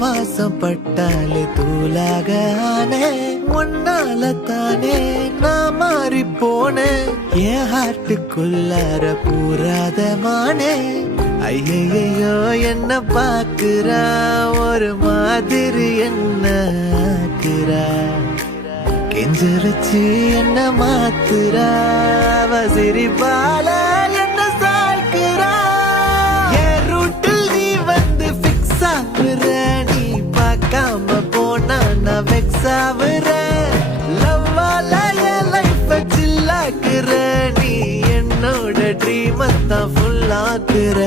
வாசம் பட்டாலே தூளாக ஆனே உன்னால தானே நான் மாறி போனேன் என் ஹார்ட்டுக்குள்ளார பூராத மானே ஐயையோ என்ன பாக்குறா ஒரு மாதிரி என்ன ஆக்குறா கெஞ்சரிச்சு என்ன மாத்துறா அவ சிரிப்பால என்ன சாய்க்கிறா என் ரூட்டில் நீ வந்து பிக்ஸ் ஆகுற நீ பார்க்காம போனா நான் வெக்ஸ் ஆகுற லவ்வால என் லைஃப் சில்லாக்குற நீ என்னோட ட்ரீம் தான் ஃபுல் ஆக்குற